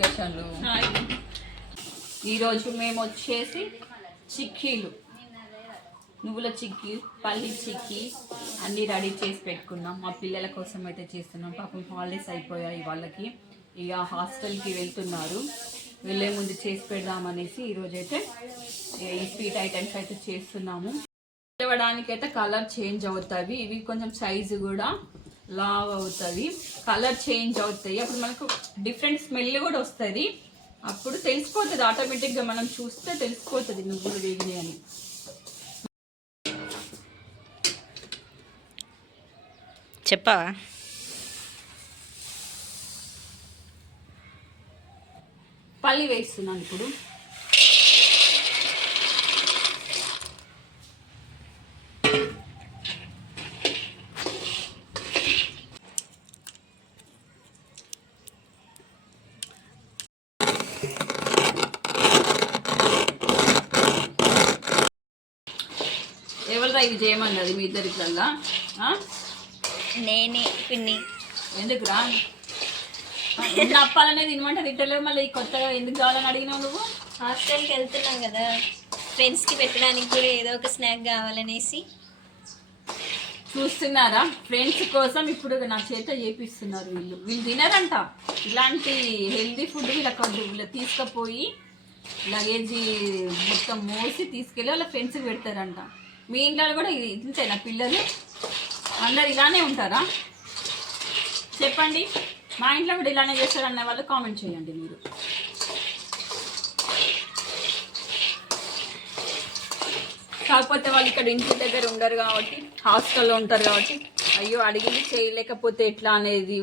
డిస్కషన్లు. ఈరోజు మేము వచ్చేసి చిక్కీలు, నువ్వుల చిక్కీ, పల్లి చిక్కీ అన్నీ రెడీ చేసి పెట్టుకున్నాం. మా పిల్లల కోసం అయితే చేస్తున్నాం. పాపం హాలిడేస్ అయిపోయాయి వాళ్ళకి, ఇక హాస్టల్కి వెళ్తున్నారు. వెళ్ళే ముందు చేసి పెడదామనేసి ఈరోజైతే ఈ స్వీట్ ఐటమ్స్ అయితే చేస్తున్నాము. ఇవ్వడానికైతే కలర్ చేంజ్ అవుతాయి, ఇవి కొంచెం సైజు కూడా లావ్ అవుతుంది, కలర్ చేంజ్ అవుతాయి. అప్పుడు మనకు డిఫరెంట్ స్మెల్ కూడా వస్తుంది. అప్పుడు తెలిసిపోతుంది, ఆటోమేటిక్గా మనం చూస్తే తెలిసిపోతుంది నువ్వులు వేగినాయి అని. చెప్పవా? పల్లి వేస్తున్నాను ఇప్పుడు. ఎవరిదా ఇది చేయమన్నది మీ ఇద్దరికల్లా? నేనే పిన్ని. ఎందుకురా ఎన్ని అప్పాలనే తినమంటే తింటలేవు, మళ్ళీ కొత్తగా ఎందుకు కావాలని అడిగినావు నువ్వు? హాస్టల్కి వెళ్తున్నాం కదా, ఫ్రెండ్స్కి పెట్టడానికి కూడా ఏదో ఒక స్నాక్ కావాలనేసి. చూస్తున్నారా, ఫ్రెండ్స్ కోసం ఇప్పుడు నా చేత చేపిస్తున్నారు. వీళ్ళు తినరంట ఇలాంటి హెల్దీ ఫుడ్. వీళ్ళ తీసుకుపోయి లగేజీ మొత్తం మోసి తీసుకెళ్ళి వాళ్ళ ఫ్రెండ్స్కి పెడతారంట. మీ ఇంట్లో కూడా ఇంతేనా పిల్లలు? అందరు ఇలానే ఉంటారా చెప్పండి? మా ఇంట్లో కూడా ఇలానే చేస్తారన్న వాళ్ళు కామెంట్ చేయండి మీరు. కాకపోతే వాళ్ళు ఇక్కడ ఇంటి దగ్గర ఉండరు కాబట్టి, హాస్టల్లో ఉంటారు కాబట్టి, అయ్యో అడిగింది చేయలేకపోతే ఎట్లా అనేది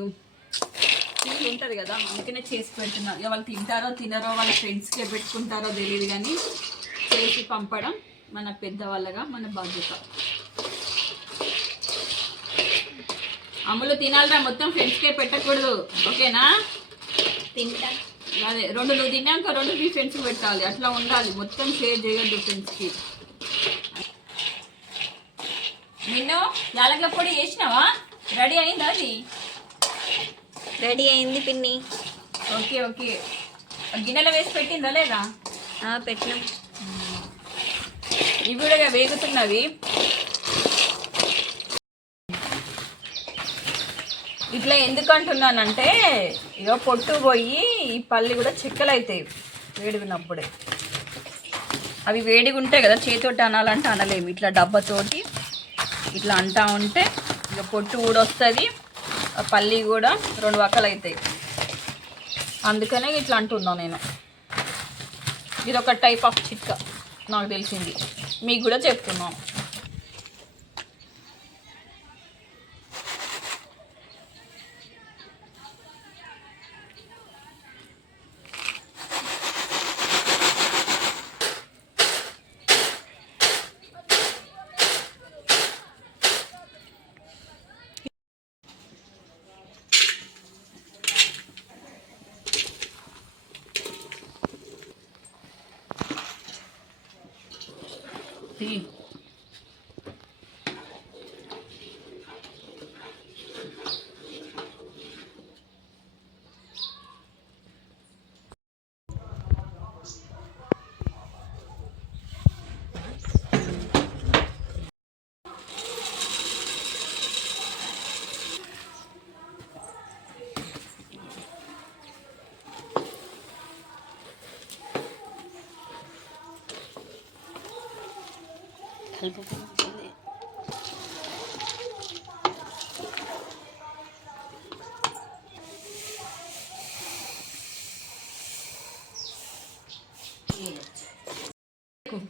ఉంటుంది కదా, అందుకనే చేసి పెడుతున్నారు. ఇక వాళ్ళు తింటారో తినరో, వాళ్ళ ఫ్రెండ్స్కే పెట్టుకుంటారో తెలియదు, కానీ చేసి పంపడం మన పెద్దవాళ్ళగా మన బాధ్యత. అమ్ములు తినాలిరా, మొత్తం ఫ్రెండ్స్కే పెట్టకూడదు, ఓకేనా? తింటా. అదే 2 నువ్వు తిన్నాక 2 మీ ఫ్రెండ్స్కి పెట్టాలి, అట్లా ఉండాలి. మొత్తం షేర్ చేయొద్దు ఫ్రెండ్స్కి. నిన్ను యాలకుల పొడి చేసినావా? రెడీ అయిందా? అది రెడీ అయింది పిన్ని. Okay okay. గిన్నెలో వేసి పెట్టిందా లేదా? పెట్టినాం. ఇవి కూడా వేగుతున్నవి. ఇట్లా ఎందుకు అంటున్నానంటే, ఇక పొట్టు పోయి ఈ పల్లి కూడా చిక్కలు అవుతాయి వేడిగినప్పుడే. అవి వేడిగా ఉంటాయి కదా, చేతితోటి అనాలంటే అనలేము. ఇట్లా డబ్బాతోటి ఇట్లా అంటా ఉంటే ఇక పొట్టు కూడా వస్తుంది, పల్లి కూడా 2 వక్కలు అవుతాయి. అందుకనే ఇట్లా అంటున్నాను నేను. ఇది ఒక టైప్ ఆఫ్ చిట్కా నాకు తెలిసింది, మీకు కూడా చెప్తున్నాను.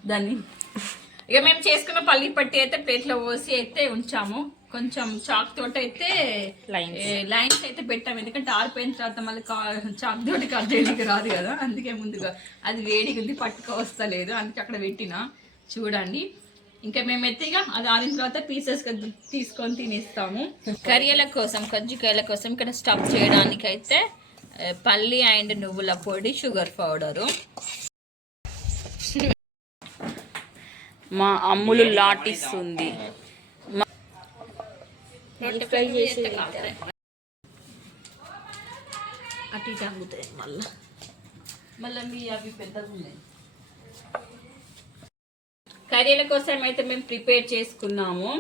దాన్ని ఇక మేము చేసుకున్న పల్లి పట్టి అయితే ప్లేట్లో పోసి అయితే ఉంచాము. కొంచెం చాక్ తోటి అయితే లైన్స్ అయితే పెట్టాము, ఎందుకంటే ఆరిపోయిన తర్వాత మళ్ళీ చాక్ తోటి కట్ చేయడానికి రాదు కదా, అందుకే ముందుగా అది వేడిగా ఉంది పట్టుకు వస్తలేదు, అందుకే అక్కడ పెట్టినా. చూడండి, ఇంకా మేమైతే ఇక అది ఆరిన తర్వాత పీసెస్ తీసుకొని తినేస్తాము. కర్రీల కోసం, కజ్జికాయల కోసం ఇక్కడ స్టఫ్ చేయడానికి అయితే పల్లి అండ్ నువ్వుల పొడి, షుగర్ పౌడరు. మా అమ్ములు లాటిస్తుంది. అటు ఇటు అమ్ముతుంది మళ్ళీ. మళ్ళీ మీ అవి పెద్దగా ఉన్నాయి. కర్రీల కోసం అయితే మేము ప్రిపేర్ చేసుకున్నాము.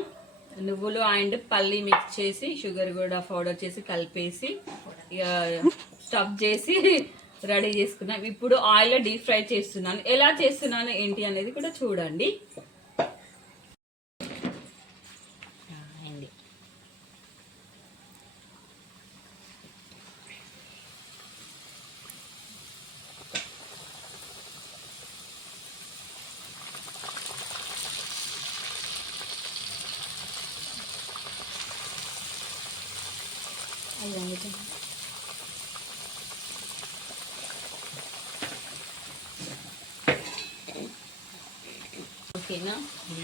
నువ్వులు అండ్ పల్లి మిక్స్ చేసి షుగర్ కూడా పౌడర్ చేసి కలిపేసి ఇక స్టఫ్ చేసి రెడీ చేసుకున్నాం. ఇప్పుడు ఆయిల్లో డీప్ ఫ్రై చేస్తున్నాను. ఎలా చేస్తున్నాను ఏంటి అనేది కూడా చూడండి. ఓకేనా?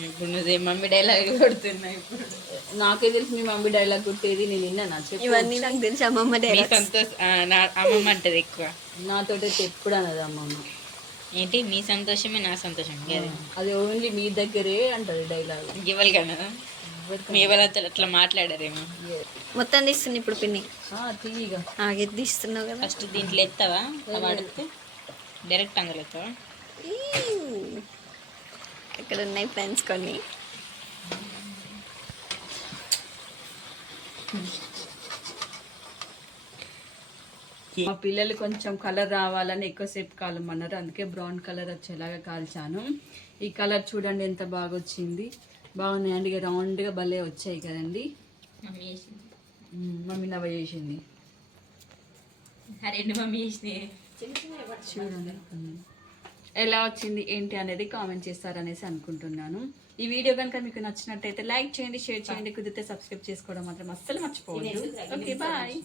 ఇప్పుడు నువ్వే మమ్మీ డైలాగ్ కొడుతున్నాయి. ఇప్పుడు నాకే తెలిసి మీ మమ్మీ డైలాగ్ కుట్టేది నేను విన్నా. ఇవన్నీ నాకు తెలిసి అమ్మమ్మ మీ డైలాగ్స్. అమ్మమ్మ అంటది ఎక్కువ. నాతో ఎప్పుడు అన్నది అమ్మమ్మ. ఏంటి మీ సంతోషమే నా సంతోషం కదా. అది ఓన్లీ మీ దగ్గరే అంటది డైలాగ్. ఇవ్వాలి కదా మీ వాళ్ళతో అట్లా మాట్లాడారేమో. మొత్తం తీస్తుంది ఇప్పుడు పిన్ని. తీయగా ఆగి తీస్తున్నావు కదా. ఫస్ట్ దీంట్లో ఎత్తావా వాడితే డైరెక్ట్ అంగలు ఎత్తావా? ఇక్కడ ఉన్నాయి ఫ్రెండ్స్ కొన్ని. మా పిల్లలు కొంచెం కలర్ రావాలని ఎక్కువసేపు కాలమన్నారు. అందుకే బ్రౌన్ కలర్ వచ్చేలాగా కాల్చాను. ఈ కలర్ చూడండి ఎంత బాగా వచ్చింది. బాగున్నాయండి. ఇక రౌండ్గా భలే వచ్చాయి కదండి. మమ్మీ చేసింది. మమ్మీ నవ్వ చేసింది రెండు మమ్మీ చేసింది. చూడండి ఎలా వచ్చింది ఏంటి అనేది కామెంట్ చేస్తారనేసి అనుకుంటున్నాను. ఈ వీడియో కనుక మీకు నచ్చినట్టయితే లైక్ చేయండి, షేర్ చేయండి, కుదిరితే సబ్స్క్రైబ్ చేసుకోవడం మాత్రం అస్సలు మర్చిపోవద్దు. Okay bye.